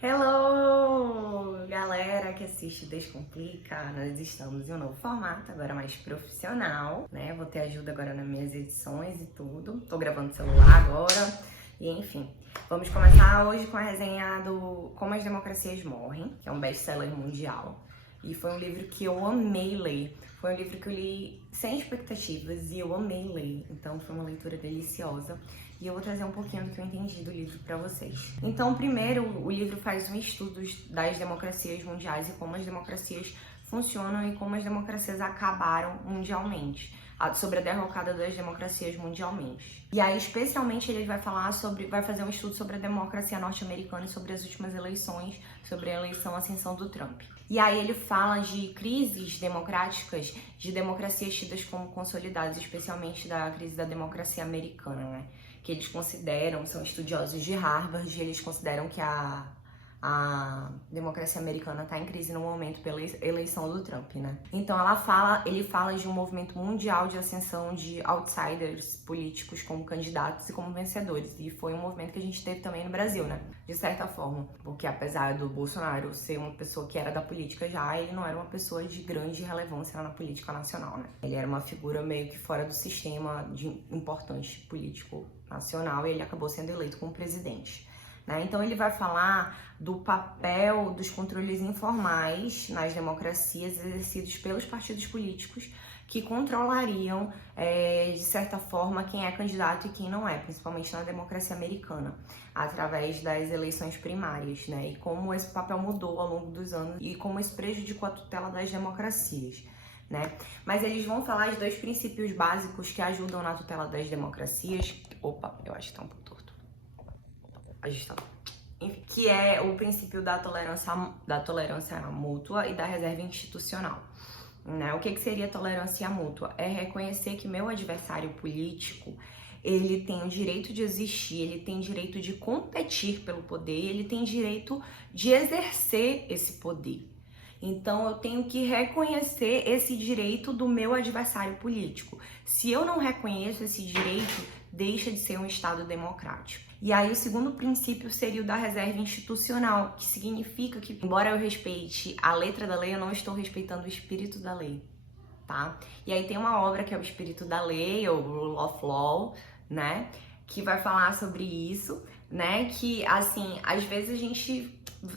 Hello, galera que assiste Descomplica. Nós estamos em um novo formato, agora mais profissional, né? Vou ter ajuda agora nas minhas edições e tudo. Tô gravando no celular agora e enfim. Vamos começar hoje com a resenha do Como as Democracias Morrem, que é um best-seller mundial. E foi um livro que eu amei ler. Foi um livro que eu li sem expectativas e eu amei ler. Então foi uma leitura deliciosa. E eu vou trazer um pouquinho do que eu entendi do livro para vocês. Então, primeiro, o livro faz um estudo das democracias mundiais e como as democracias funcionam e como as democracias acabaram mundialmente, sobre a derrocada das democracias mundialmente. E aí, especialmente, ele vai fazer um estudo sobre a democracia norte-americana e sobre as últimas eleições, sobre a eleição ascensão do Trump. E aí ele fala de crises democráticas, de democracias tidas como consolidadas, especialmente da crise da democracia americana, né? Que eles consideram, são estudiosos de Harvard, e eles consideram que a democracia americana está em crise no momento pela eleição do Trump, né? Então ele fala de um movimento mundial de ascensão de outsiders políticos como candidatos e como vencedores. E foi um movimento que a gente teve também no Brasil, né? De certa forma. Porque apesar do Bolsonaro ser uma pessoa que era da política já, ele não era uma pessoa de grande relevância na política nacional, né? Ele era uma figura meio que fora do sistema de importante político nacional e ele acabou sendo eleito como presidente. Então ele vai falar do papel dos controles informais nas democracias exercidos pelos partidos políticos que controlariam, de certa forma, quem é candidato e quem não é, principalmente na democracia americana, através das eleições primárias, né? E como esse papel mudou ao longo dos anos e como isso prejudicou a tutela das democracias. Né? Mas eles vão falar de dois princípios básicos que ajudam na tutela das democracias. Opa, eu acho que tá um pouco torto. Ajustado. Enfim, que é o princípio da tolerância mútua e da reserva institucional. Né? O que seria tolerância mútua? É reconhecer que meu adversário político, ele tem o direito de existir, ele tem direito de competir pelo poder, ele tem direito de exercer esse poder. Então, eu tenho que reconhecer esse direito do meu adversário político. Se eu não reconheço esse direito, deixa de ser um Estado democrático. E aí, o segundo princípio seria o da reserva institucional, que significa que, embora eu respeite a letra da lei, eu não estou respeitando o espírito da lei, tá? E aí tem uma obra que é o Espírito da Lei, ou Rule of Law, né? Que vai falar sobre isso, né? Que, assim, às vezes a gente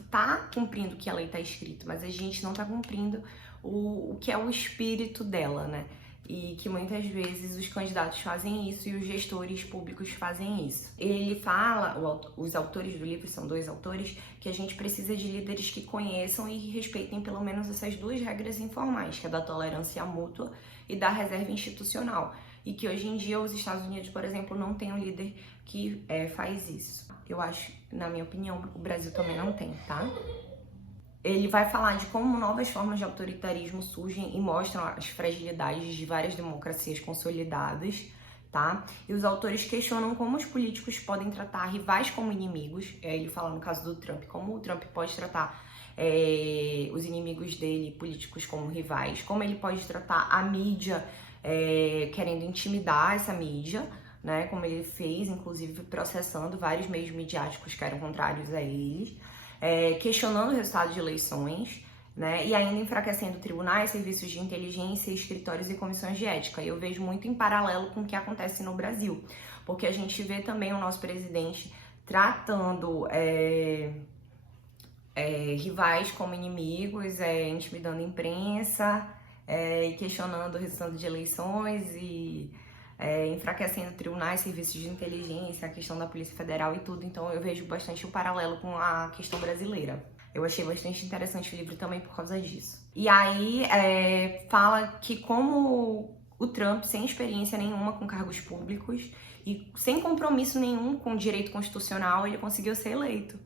tá cumprindo o que a lei tá escrito, mas a gente não tá cumprindo o que é o espírito dela, né? E que muitas vezes os candidatos fazem isso e os gestores públicos fazem isso. Ele fala, os autores do livro são dois autores, que a gente precisa de líderes que conheçam e respeitem pelo menos essas duas regras informais, que é da tolerância mútua e da reserva institucional. E que hoje em dia os Estados Unidos, por exemplo, não tem um líder que faz isso. Eu acho, na minha opinião, o Brasil também não tem, tá? Ele vai falar de como novas formas de autoritarismo surgem e mostram as fragilidades de várias democracias consolidadas, tá? E os autores questionam como os políticos podem tratar rivais como inimigos. Ele fala no caso do Trump, como o Trump pode tratar os inimigos dele, políticos, como rivais, como ele pode tratar a mídia, querendo intimidar essa mídia, né? Como ele fez, inclusive processando vários meios midiáticos que eram contrários a eles. Questionando o resultado de eleições, né, e ainda enfraquecendo tribunais, serviços de inteligência, escritórios e comissões de ética. E eu vejo muito em paralelo com o que acontece no Brasil, porque a gente vê também o nosso presidente tratando rivais como inimigos, intimidando a imprensa, e questionando o resultado de eleições e enfraquecendo tribunais, serviços de inteligência, a questão da Polícia Federal e tudo. Então eu vejo bastante o paralelo com a questão brasileira. Eu achei bastante interessante o livro também por causa disso. E aí fala que como o Trump, sem experiência nenhuma com cargos públicos e sem compromisso nenhum com o direito constitucional, ele conseguiu ser eleito.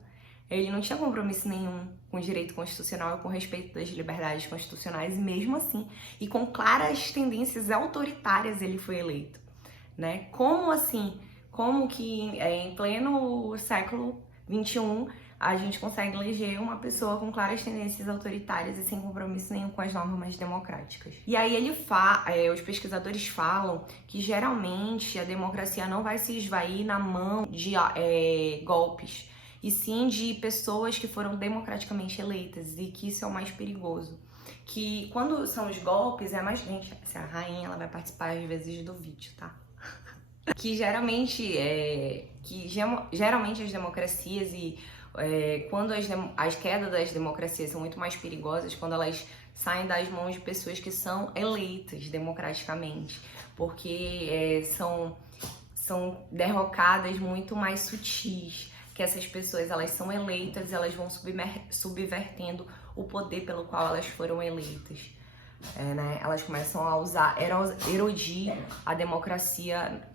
Ele não tinha compromisso nenhum com o direito constitucional e com respeito das liberdades constitucionais, e mesmo assim, e com claras tendências autoritárias, ele foi eleito. Né? Como assim? Como que em pleno século XXI a gente consegue eleger uma pessoa com claras tendências autoritárias e sem compromisso nenhum com as normas democráticas. E aí os pesquisadores falam que geralmente a democracia não vai se esvair na mão de golpes, e sim de pessoas que foram democraticamente eleitas, e que isso é o mais perigoso. Que quando são os golpes, é mais... Gente, essa rainha, ela vai participar às vezes do vídeo, tá? Que geralmente as democracias quando as quedas das democracias são muito mais perigosas quando elas saem das mãos de pessoas que são eleitas democraticamente, porque são derrocadas muito mais sutis, que essas pessoas elas são eleitas e elas vão subvertendo o poder pelo qual elas foram eleitas. Né? Elas começam a erodir a democracia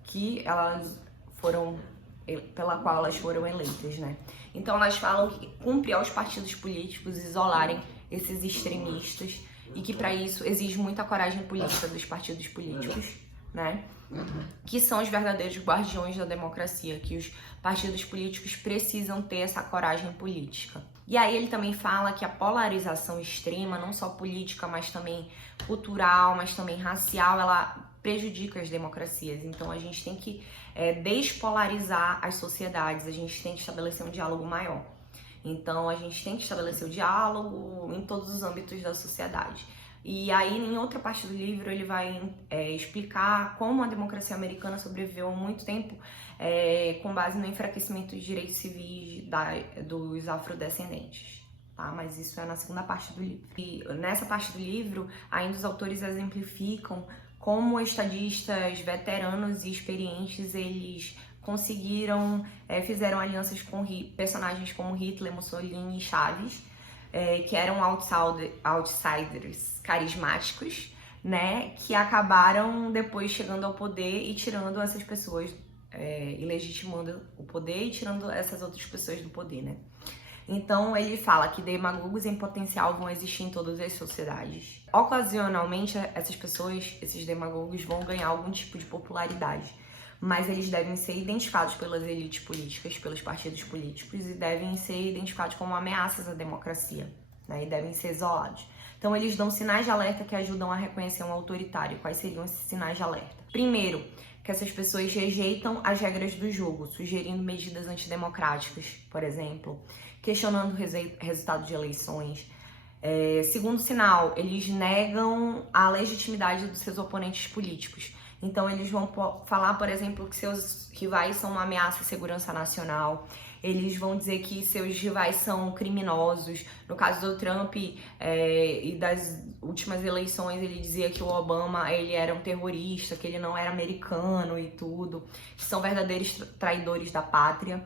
pela qual elas foram eleitas, né? Então elas falam que cumpre aos partidos políticos isolarem esses extremistas e que para isso exige muita coragem política dos partidos políticos, né? Que são os verdadeiros guardiões da democracia, que os partidos políticos precisam ter essa coragem política. E aí ele também fala que a polarização extrema, não só política, mas também cultural, mas também racial, ela prejudica as democracias. Então a gente tem que despolarizar as sociedades, a gente tem que estabelecer um diálogo maior. Então a gente tem que estabelecer o diálogo em todos os âmbitos da sociedade. E aí, em outra parte do livro, ele vai explicar como a democracia americana sobreviveu há muito tempo com base no enfraquecimento dos direitos civis dos afrodescendentes, tá? Mas isso é na segunda parte do livro. E nessa parte do livro, ainda os autores exemplificam como estadistas veteranos e experientes, eles conseguiram, fizeram alianças com personagens como Hitler, Mussolini e Chaves, que eram outsiders carismáticos, né, que acabaram depois chegando ao poder e tirando essas pessoas, e legitimando o poder e tirando essas outras pessoas do poder, né. Então ele fala que demagogos em potencial vão existir em todas as sociedades. Ocasionalmente essas pessoas, esses demagogos, vão ganhar algum tipo de popularidade, mas eles devem ser identificados pelas elites políticas, pelos partidos políticos, e devem ser identificados como ameaças à democracia, né? E devem ser isolados. Então eles dão sinais de alerta que ajudam a reconhecer um autoritário. Quais seriam esses sinais de alerta? Primeiro, que essas pessoas rejeitam as regras do jogo, sugerindo medidas antidemocráticas, por exemplo, questionando o resultado de eleições. Segundo sinal, eles negam a legitimidade dos seus oponentes políticos. Então eles vão falar, por exemplo, que seus rivais são uma ameaça à segurança nacional. Eles vão dizer que seus rivais são criminosos. No caso do Trump e das últimas eleições, ele dizia que o Obama ele era um terrorista, que ele não era americano e tudo, que são verdadeiros traidores da pátria.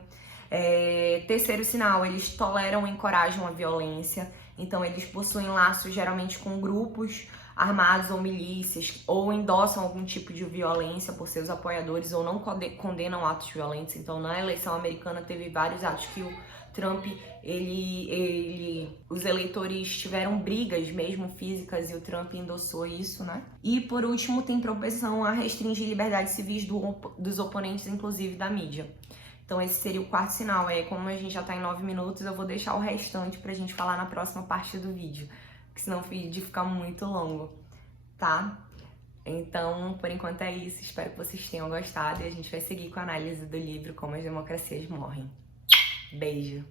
Terceiro sinal, eles toleram e encorajam a violência. Então eles possuem laços geralmente com grupos armados ou milícias, ou endossam algum tipo de violência por seus apoiadores, ou não condenam atos violentos. Então, na eleição americana teve vários atos que o Trump, os eleitores tiveram brigas mesmo físicas e o Trump endossou isso, né? E por último, tem propensão a restringir liberdades civis dos oponentes, inclusive da mídia. Então esse seria o quarto sinal. Como a gente já tá em 9 minutos, eu vou deixar o restante pra gente falar na próxima parte do vídeo, porque senão o vídeo fica muito longo, tá? Então, por enquanto é isso. Espero que vocês tenham gostado e a gente vai seguir com a análise do livro Como as Democracias Morrem. Beijo!